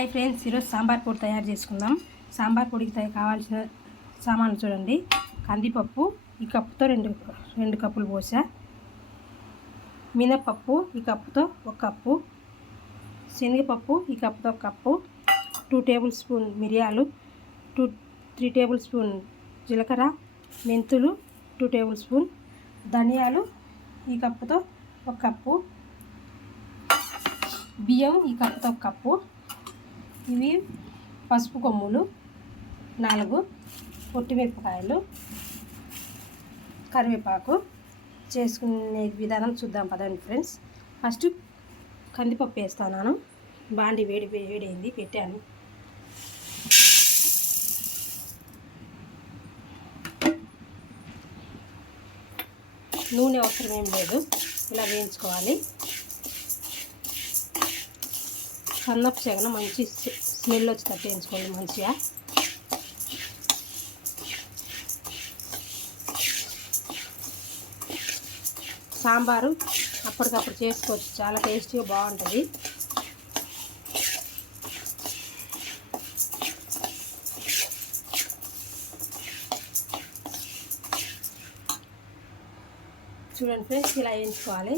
Hi friends ఈరోజు సాంబార్ పొడి తయారు చేసుకుందాం. సాంబార్ పొడికి తయారు కావాల్సిన సామాన్లు చూడండి. కందిపప్పు ఈ కప్పుతో రెండు రెండు కప్పులు పోసా. మినపప్పు ఈ కప్పుతో ఒక కప్పు. శనగపప్పు ఈ కప్పుతో ఒక కప్పు. టూ టేబుల్ స్పూన్ మిరియాలు టూ త్రీ టేబుల్ స్పూన్ జీలకర్ర మెంతులు టూ టేబుల్ స్పూన్ ధనియాలు ఈ కప్పుతో ఒక కప్పు. బియ్యం ఈ కప్పుతో ఒక కప్పు. ఇవి పసుపు కొమ్ములు నాలుగు పొట్టిమిరపకాయలు కరివేపాకు చేసుకునే విధానం చూద్దాం పదండి ఫ్రెండ్స్. ఫస్ట్ కందిపప్పు వేస్తాను బాండి వేడి వేడైంది పెట్టాను. నూనె అవసరం ఏం లేదు. ఇలా వేయించుకోవాలి. సన్నపు చెగన మంచి స్మెల్ వచ్చి వేయించుకోండి మంచిగా. సాంబారు అప్పటికప్పుడు చేసుకోవచ్చు. చాలా టేస్టీగా బాగుంటుంది. చూడండి ఫ్రెండ్స్ ఇలా వేయించుకోవాలి.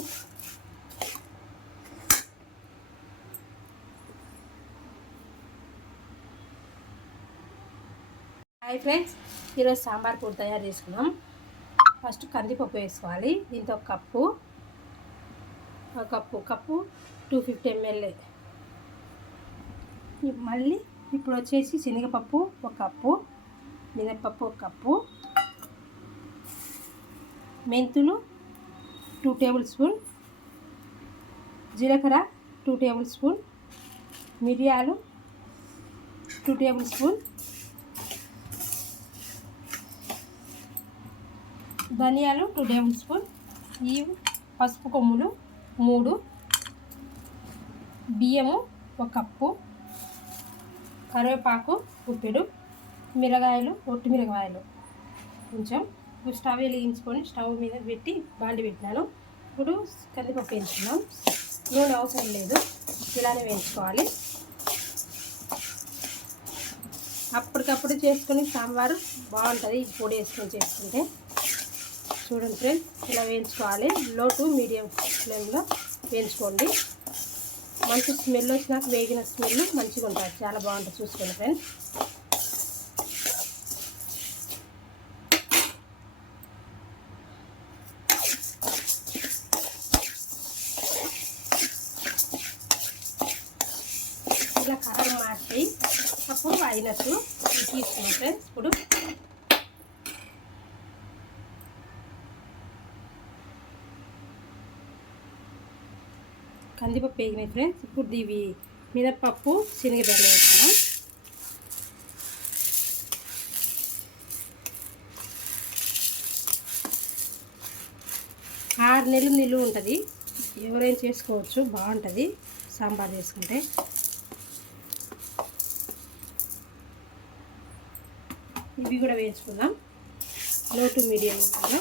హాయ్ ఫ్రెండ్స్ ఈరోజు సాంబార్ పొడి తయారు చేసుకున్నాం. ఫస్ట్ కందిపప్పు వేసుకోవాలి. దీంతో ఒక కప్పు ఒక cup cup two fifty ML. మళ్ళీ ఇప్పుడు వచ్చేసి శనగపప్పు ఒక కప్పు మినప్పప్పు ఒక కప్పు మెంతులు టూ టేబుల్ స్పూన్ జీలకర్ర టూ టేబుల్ స్పూన్ మిరియాలు టూ టేబుల్ స్పూన్ ధనియాలు టూ టేబుల్ స్పూన్ ఈ పసుపు కొమ్ములు మూడు బియ్యము ఒక కప్పు కరివేపాకు ఉప్పెడు మిరగాయలు ఒట్టి మిరగాయలు కొంచెం ఇప్పుడు స్టవ్ వెలిగించుకొని స్టవ్ మీద పెట్టి బాండి పెట్టినాను. ఇప్పుడు కందిపప్పు వేయించుకున్నాం నూనె అవసరం లేదు. ఇలానే వేయించుకోవాలి. అప్పటికప్పుడు చేసుకుని సాంబారు బాగుంటుంది. ఈ పొడి వేసుకొని చేసుకుంటే. చూడండి ఫ్రెండ్స్ ఇలా వేయించుకోవాలి. లో టు మీడియం ఫ్లేమ్లో వేయించుకోండి. మంచి స్మెల్ వచ్చినాక వేగిన స్మెల్ మంచిగా ఉంటుంది. చాలా బాగుంటుంది చూసుకోండి ఫ్రెండ్స్. ఇలా కలర్ మార్చి అప్పుడు అయినట్టు తీసుకున్నాం ఫ్రెండ్స్. ఇప్పుడు కందిపప్పు వేగినాయి ఫ్రెండ్స్ ఇప్పుడు ఇవి మినప్పప్పు శనగబెల్లం వేసుకున్నాం ఆరు నెలలు నిలువ ఉంటుంది. ఎవరైనా చేసుకోవచ్చు బాగుంటుంది. సాంబార్ చేసుకుంటే. ఇవి కూడా వేయించుకుందాం లో టు కూడా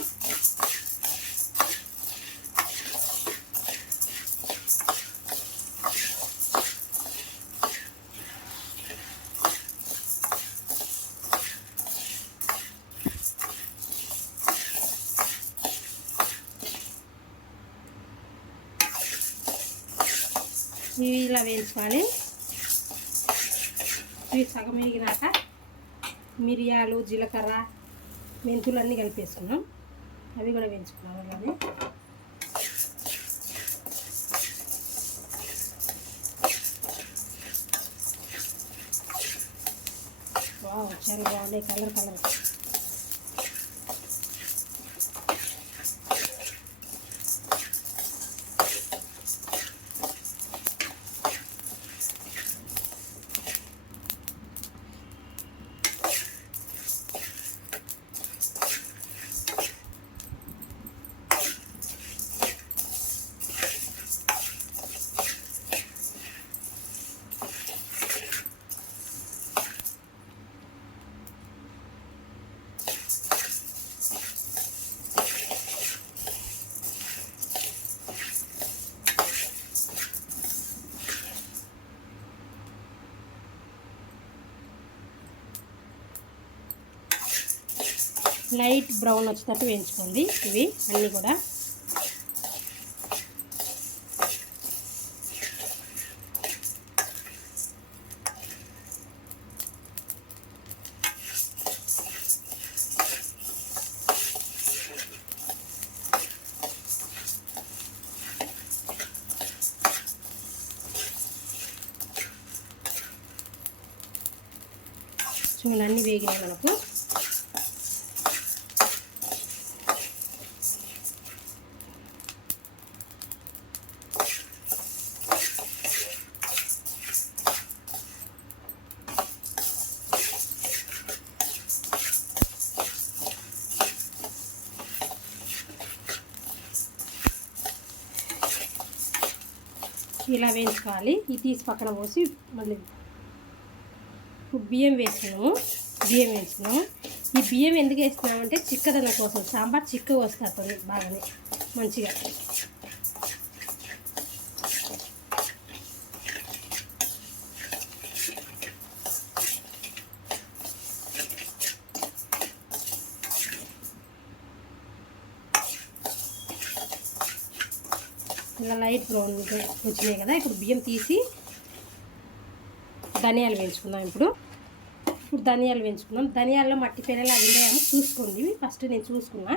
ఇవి ఇలా వేయించుకోవాలి. ఇవి సగం వేగినాక మిరియాలు జీలకర్ర మెంతులు అన్నీ కలిపేసుకున్నాం. అవి కూడా వేయించుకున్నాం అలానే. వావ్ చాలా బాగున్నాయి. Colour colour. లైట్ బ్రౌన్ వచ్చేటట్టు వేయించుకోండి. ఇవి అన్నీ కూడా. చూడండి అన్నీ వేగినాయి మనకు. ఇలా వేయించుకోవాలి. ఇది తీసి పక్కన పోసి మళ్ళీ ఇప్పుడు బియ్యం వేసుకున్నాము. బియ్యం వేసుకున్నాము. ఈ బియ్యం ఎందుకు వేస్తున్నామంటే చిక్కదన కోసం సాంబార్ చిక్కగా వస్తుంది బాగానే మంచిగా. ఇలా లైట్ బ్రౌన్ వచ్చినాయి కదా ఇప్పుడు బియ్యం తీసి ధనియాలు వేయించుకుందాం ఇప్పుడు. ఇప్పుడు ధనియాలు వేయించుకుందాం. ధనియాల్లో మట్టి పిల్లలు అవి ఉన్నాయేమో చూసుకోండి. ఫస్ట్ నేను చూసుకున్నా.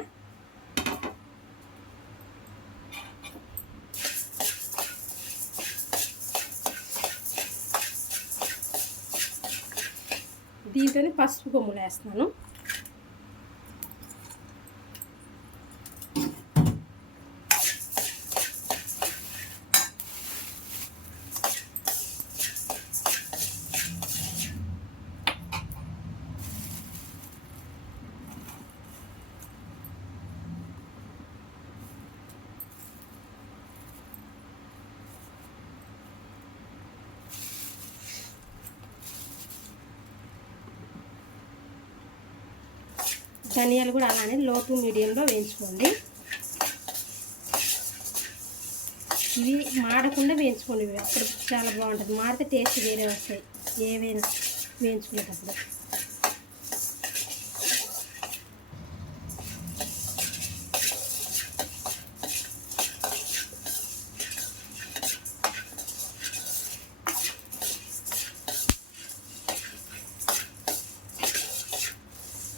దీంతోనే పసుపు కొమ్ములు వేస్తున్నాను. ధనియాలు కూడా అలానే లో టు మీడియంలో వేయించుకోండి. ఇవి మాడకుండా వేయించుకోండి. ఇవి అప్పుడు చాలా బాగుంటుంది. మాడితే టేస్ట్ వేరే వస్తాయి. ఏవైనా వేయించుకునేటప్పుడు.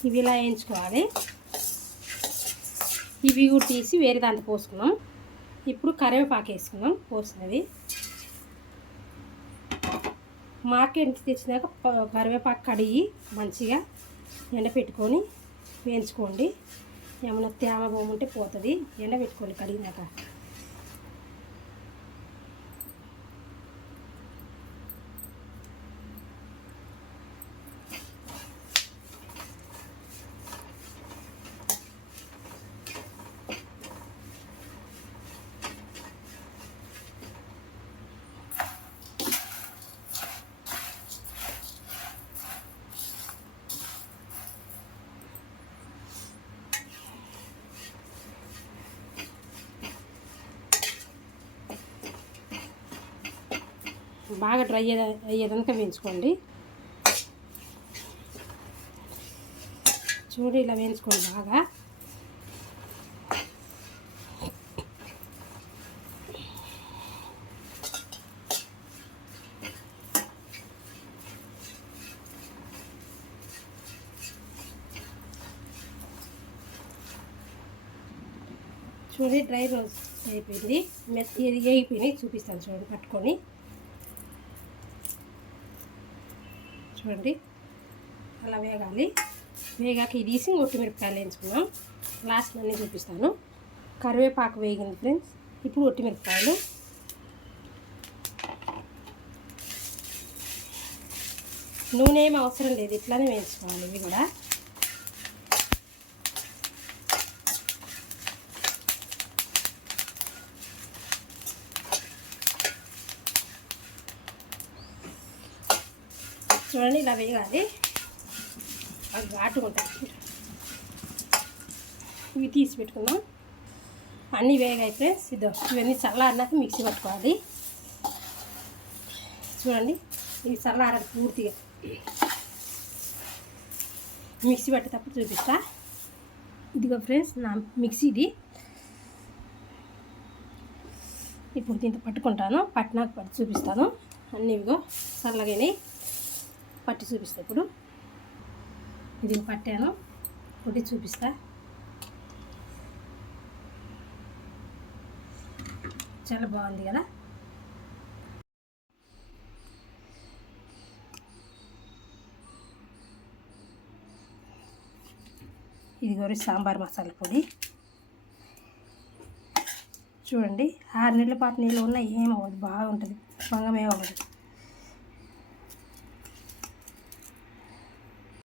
ఇవి ఇలా వేయించుకోవాలి. ఇవి కూడా తీసి వేరే దాంట్లో పోసుకున్నాం ఇప్పుడు కరివేపాకు వేసుకున్నాం పోసినవి మార్కెట్ తెచ్చినాక కరివేపాకు కడిగి మంచిగా ఎండపెట్టుకొని వేయించుకోండి. ఏమైనా తేమ బొమ్మ ఉంటే పోతుంది. ఎండబెట్టుకోండి కడిగినాక. బాగా డ్రై అయ్యే- అయ్యేదాకా వేయించుకోండి. చూడు ఇలా వేయించుకోండి బాగా. చూడండి డ్రై రోజ్ అయిపోయింది. మెత్త ఇది అయిపోయినాయి చూపిస్తాను చూడండి పట్టుకొని చూడండి. అలా వేగాలి. వేగాక ఇది తీసి ఒట్టిమిరపకాయలు వేయించుకున్నాం లాస్ట్ అన్నీ చూపిస్తాను. కరివేపాకు వేగింది ఫ్రెండ్స్. ఇప్పుడు ఒట్టిమిరపకాయలు నూనె ఏం అవసరం లేదు. ఇట్లానే వేయించుకోవాలి. ఇవి కూడా చూడండి ఇలా వేయాలి. అవి ఘాటుగా ఉంటుంది ఇవి తీసి పెట్టుకుందాం. అన్నీ వేగాయి ఫ్రెండ్స్. ఇదో ఇవన్నీ చల్లారినాక మిక్సీ పట్టుకోవాలి. చూడండి ఇవి చల్లారాలి పూర్తిగా. మిక్సీ పట్టేటప్పుడు చూపిస్తా. ఇదిగో ఫ్రెండ్స్ నా మిక్సీది ఇప్పుడు దీంతో పట్టుకుంటాను. పట్టినాక పట్టి చూపిస్తాను. అన్నీ ఇవిగో చల్లగానే పట్టి చూపిస్తా. ఇప్పుడు ఇది పట్టాను. కొట్టి చూపిస్తా. చాలా బాగుంది కదా? ఇది కూడా సాంబార్ మసాలా పొడి. చూడండి ఆరు నెలల పాటు నీళ్ళు ఉన్న ఏమవ్వదు బాగుంటుంది. భంగం ఏమవ్వదు